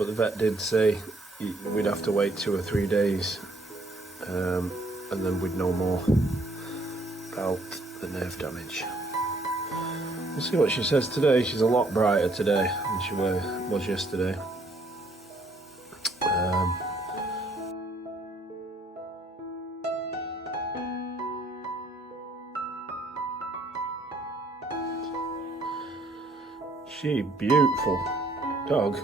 but the vet did say we'd have to wait 2 or 3 days, and then we'd know more about the nerve damage. We'll see what she says today. She's a lot brighter today than she was yesterday. She beautiful dog.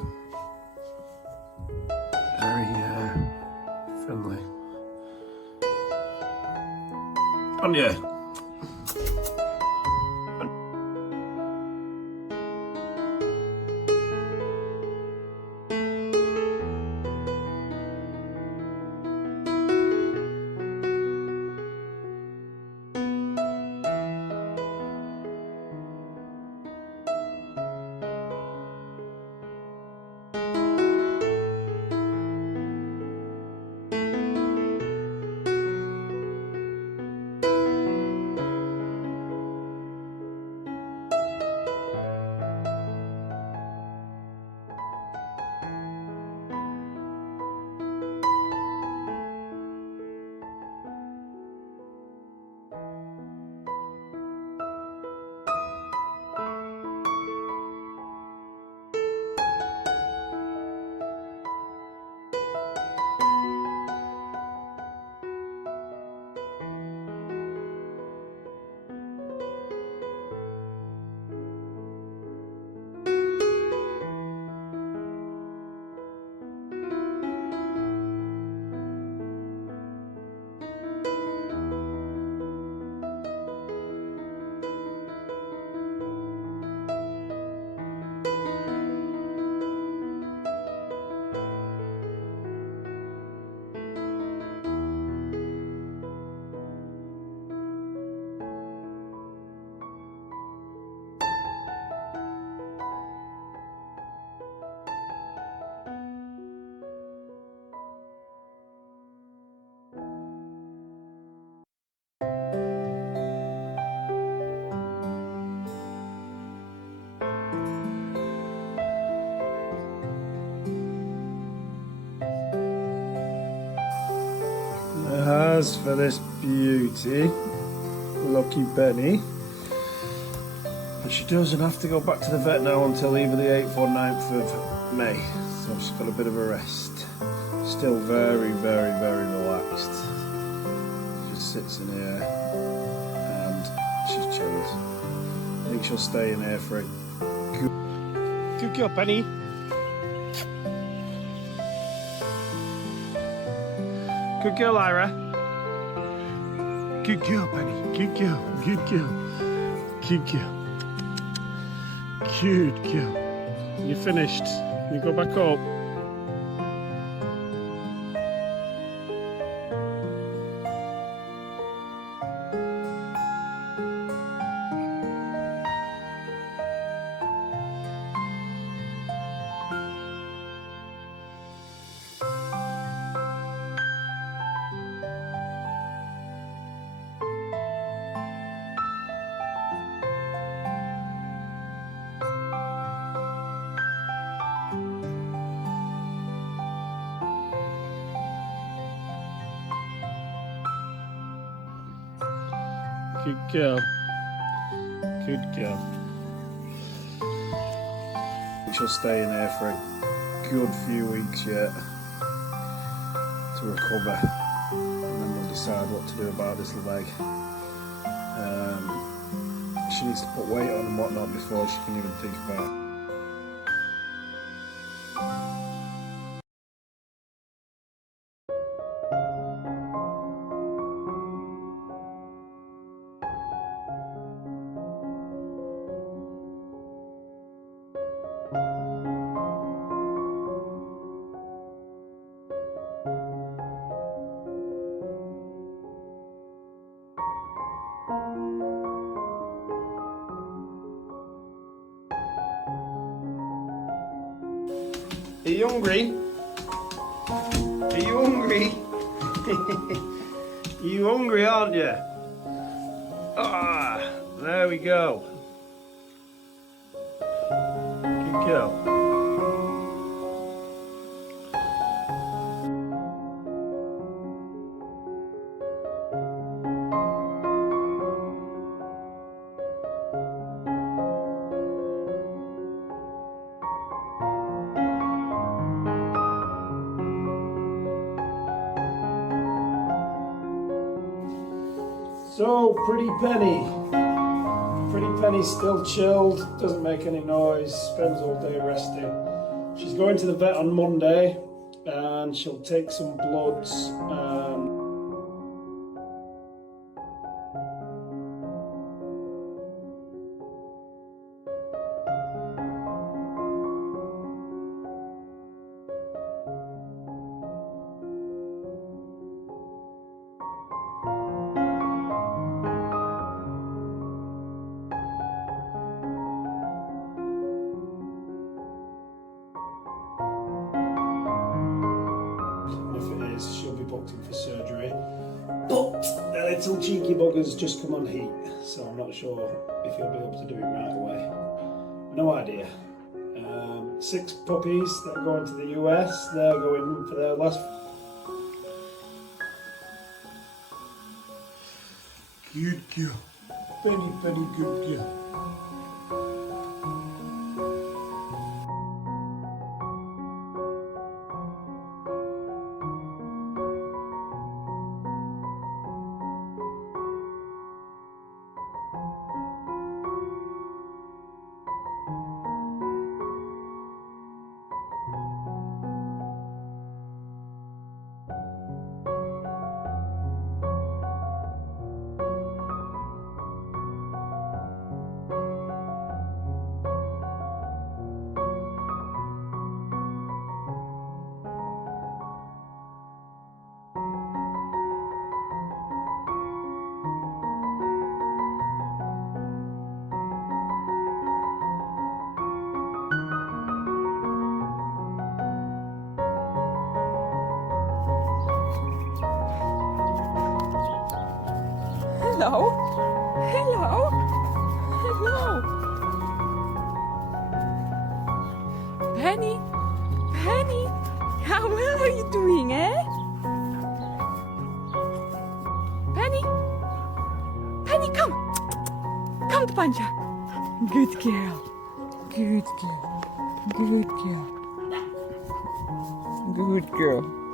Very friendly. On you. As for this beauty, Lucky Penny, she doesn't have to go back to the vet now until either the 8th or 9th of May, so she's got a bit of a rest. Still very, very, very relaxed. She sits in here and she's chilled. I think she'll stay in here for a good girl, Penny. Good girl, Ira. Good girl, Penny. Good girl. Good girl. Good girl. Good girl. You finished. You go back up. Good girl. Good girl. She'll stay in there for a good few weeks yet to recover, and then we'll decide what to do about this leg. She needs to put weight on and whatnot before she can even think about it. Are you hungry? Are you hungry? You hungry, aren't you? Ah, there we go. Good girl. So, Pretty Penny. Pretty Penny's still chilled, doesn't make any noise, spends all day resting. She's going to the vet on Monday and she'll take some bloods. She'll be booked in for surgery, but the little cheeky bugger's just come on heat, so I'm not sure if he'll be able to do it right away. No idea. 6 puppies that are going to the US. They're going for their last. Good girl, very very good girl. Hello? Hello? Hello? Penny? Penny? How well are you doing, eh? Penny? Penny, come! Come to Panja. Good girl. Good girl. Good girl. Good girl.